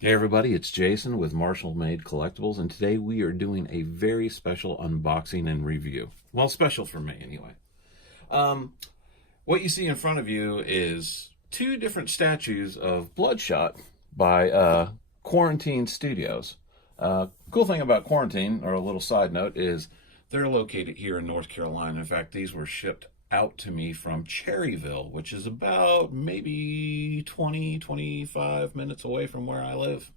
Hey everybody, it's Jason with Marshall Made Collectibles, and today we are doing a very special unboxing and review. Well, special for me anyway. Um, what you see in front of you is two different statues of Bloodshot by Quarantine Studios. Cool thing about Quarantine, or a little side note, is they're located here in North Carolina. In fact, these were shipped out to me from Cherryville, which is about maybe 25 minutes away from where I live.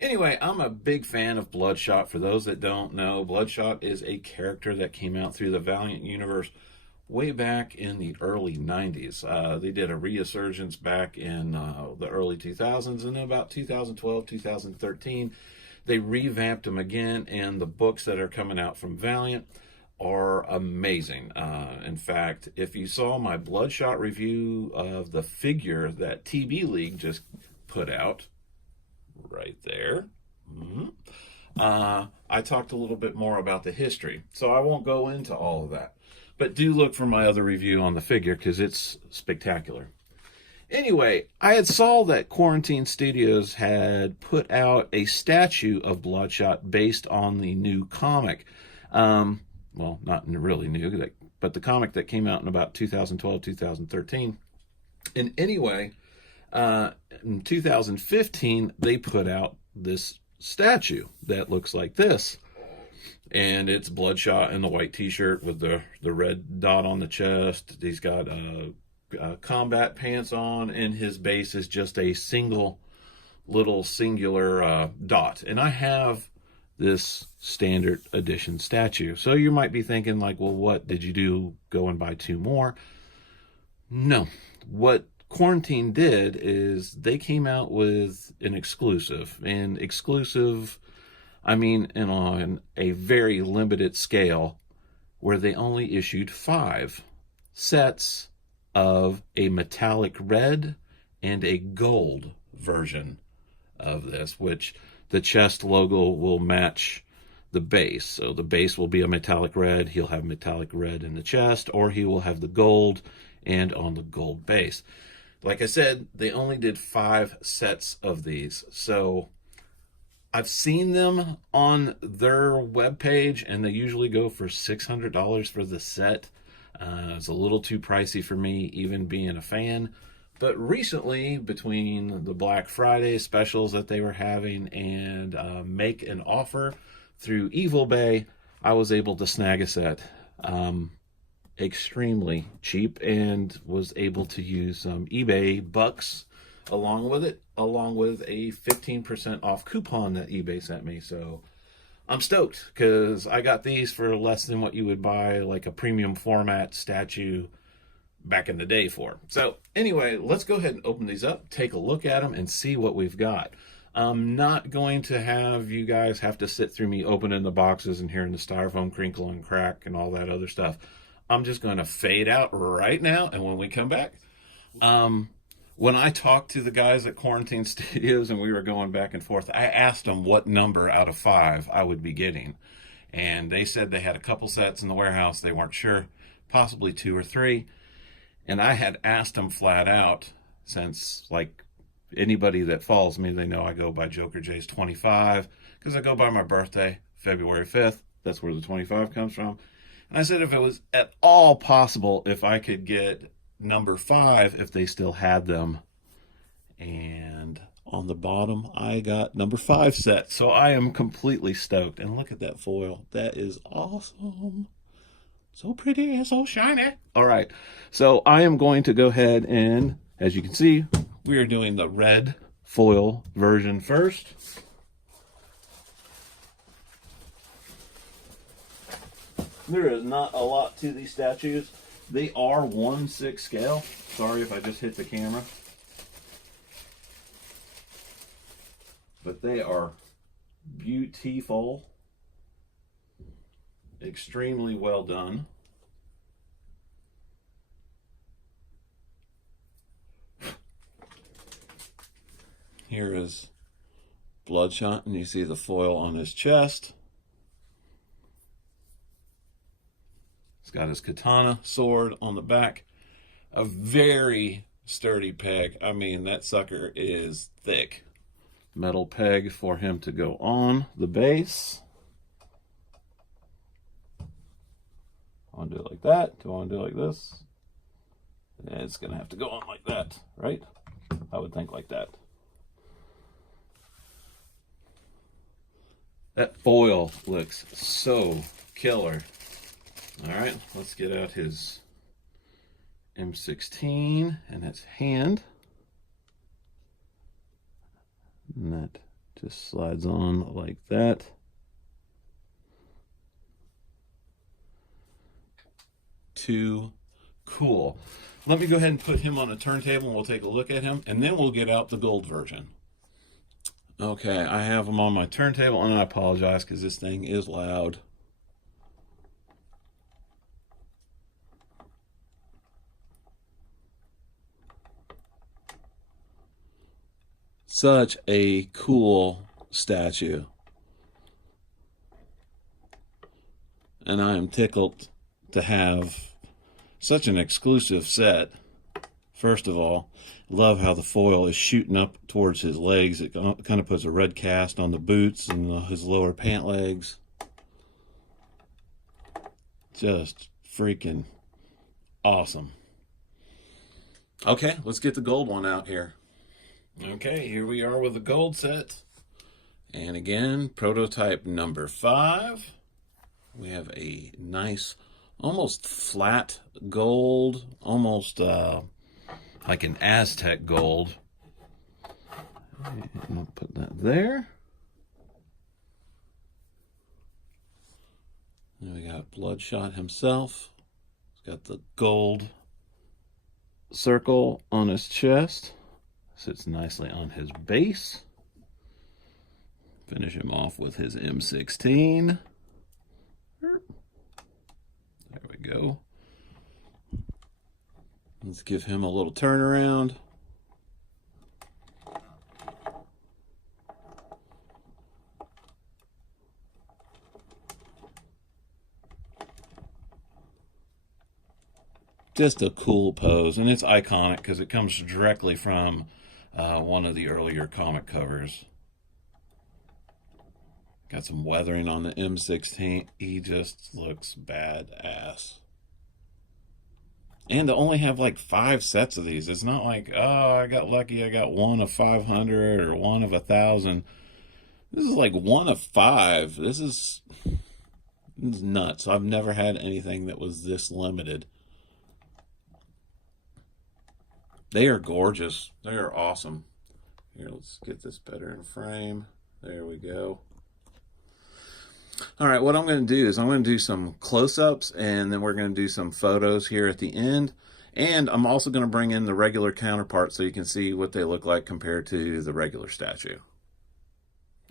Anyway, I'm a big fan of Bloodshot. For those that don't know, Bloodshot is a character that came out through the Valiant universe way back in the early 90s. They did a resurgence back in the early 2000s, and then about 2012, 2013, they revamped him again, and the books that are coming out from Valiant are amazing. In fact, if you saw my Bloodshot review of the figure that TB League just put out, right there, I talked a little bit more about the history. So I won't go into all of that. But do look for my other review on the figure because it's spectacular. Anyway, I had saw that Quarantine Studios had put out a statue of Bloodshot based on the new comic. Well, not really new, but the comic that came out in about 2012, 2013. And anyway, in 2015, they put out this statue that looks like this. And it's Bloodshot in the white t-shirt with the red dot on the chest. He's got combat pants on, and his base is just a single little singular dot. And I have this standard edition statue. So you might be thinking like, well, what did you do? Go and buy two more? No. What Quarantine did is they came out with an exclusive. And exclusive, I mean, on a very limited scale, where they only issued 5 sets of a metallic red and a gold version of this, which the chest logo will match the base. So the base will be a metallic red. He'll have metallic red in the chest, or he will have the gold and on the gold base. Like I said, they only did 5 sets of these. So I've seen them on their webpage, and they usually go for $600 for the set. It's a little too pricey for me, even being a fan. But recently, between the Black Friday specials that they were having and make an offer through Evil Bay, I was able to snag a set extremely cheap and was able to use some eBay bucks along with it, along with a 15% off coupon that eBay sent me. So I'm stoked because I got these for less than what you would buy like a premium format statue back in the day for. So anyway, let's go ahead and open these up, take a look at them, and see what we've got. I'm not going to have you guys have to sit through me opening the boxes and hearing the styrofoam crinkle and crack and all that other stuff. I'm just going to fade out right now, and when we come back, when I talked to the guys at Quarantine Studios and we were going back and forth, I asked them what number out of 5 I would be getting. And they said they had a couple sets in the warehouse. They weren't sure, possibly 2 or 3. And I had asked them flat out, since like anybody that follows me, they know I go by Joker J's 25, because I go by my birthday, February 5th. That's where the 25 comes from. And I said if it was at all possible, if I could get number 5, if they still had them. And on the bottom, I got number 5 set. So I am completely stoked. And look at that foil. That is awesome. So pretty and so shiny. All right. So I am going to go ahead and, as you can see, we are doing the red foil version first. There is not a lot to these statues. They are 1/6 scale. Sorry if I just hit the camera. But they are beautiful. Extremely well done. Here is Bloodshot, and you see the foil on his chest. He's got his katana sword on the back. A very sturdy peg. I mean, that sucker is thick. metal peg for him to go on the base. I want to do it like that. Do I want to do it like this? It's going to have to go on like that, right? I would think like that. That foil looks so killer. All right, let's get out his M16 and its hand. And that just slides on like that. Too cool. Let me go ahead and put him on a turntable and we'll take a look at him, and then we'll get out the gold version. Okay, I have him on my turntable, and I apologize because this thing is loud. Such a cool statue. And I am tickled to have such an exclusive set. First of all, love how the foil is shooting up towards his legs. It kind of puts a red cast on the boots and his lower pant legs. Just freaking awesome. Okay, let's get the gold one out here. Okay, here we are with the gold set. And again, prototype number 5. We have a nice, almost flat gold, almost like an Aztec gold. And I'll put that there. And we got Bloodshot himself. He's got the gold circle on his chest. Sits nicely on his base. Finish him off with his M16. There we go. Let's give him a little turnaround. Just a cool pose, and it's iconic because it comes directly from one of the earlier comic covers. Got some weathering on the M16. He just looks badass. And to only have like 5 sets of these, it's not like, oh, I got lucky, I got 1 of 500 or 1 of 1,000. This is like 1 of 5. This is nuts. I've never had anything that was this limited. They are gorgeous. They are awesome. Here, let's get this better in frame. There we go. All right, what I'm going to do is I'm going to do some close-ups, and then we're going to do some photos here at the end. And I'm also going to bring in the regular counterparts so you can see what they look like compared to the regular statue.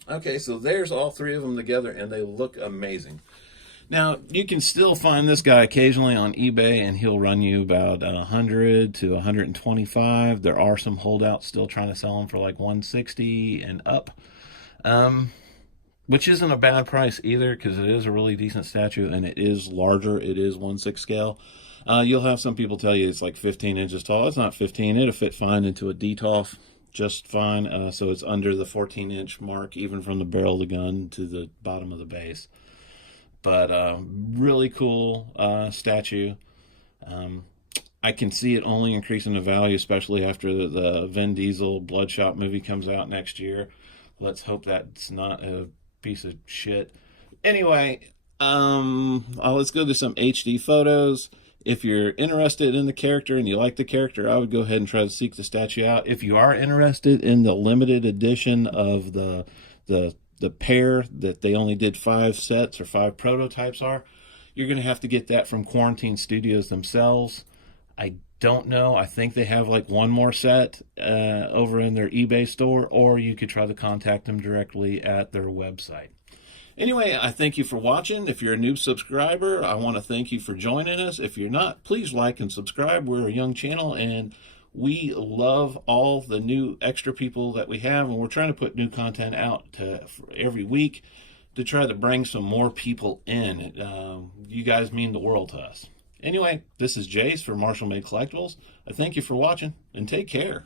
Okay, so there's all 3 of them together, and they look amazing. Now, you can still find this guy occasionally on eBay, and he'll run you about 100 to 125. There are some holdouts still trying to sell them for like 160 and up. Which isn't a bad price either, because it is a really decent statue, and it is larger. It is 1/6 scale. You'll have some people tell you it's like 15 inches tall. It's not 15. It'll fit fine into a DTOF just fine. So it's under the 14-inch mark, even from the barrel of the gun to the bottom of the base. But really cool statue. I can see it only increasing the value, especially after the Vin Diesel Bloodshot movie comes out next year. Let's hope that's not a piece of shit. Anyway, let's go to some HD photos. If you're interested in the character and you like the character, I would go ahead and try to seek the statue out. If you are interested in the limited edition of the pair that they only did 5 sets or 5 prototypes are, you're going to have to get that from Quarantine Studios themselves. I don't know. I think they have like 1 more set over in their eBay store, or you could try to contact them directly at their website. Anyway, I thank you for watching. If you're a new subscriber, I want to thank you for joining us. If you're not, please like and subscribe. We're a young channel, and we love all the new extra people that we have, and we're trying to put new content out every week to try to bring some more people in. You guys mean the world to us. Anyway, this is Jace for Marshall Made Collectibles. I thank you for watching, and take care.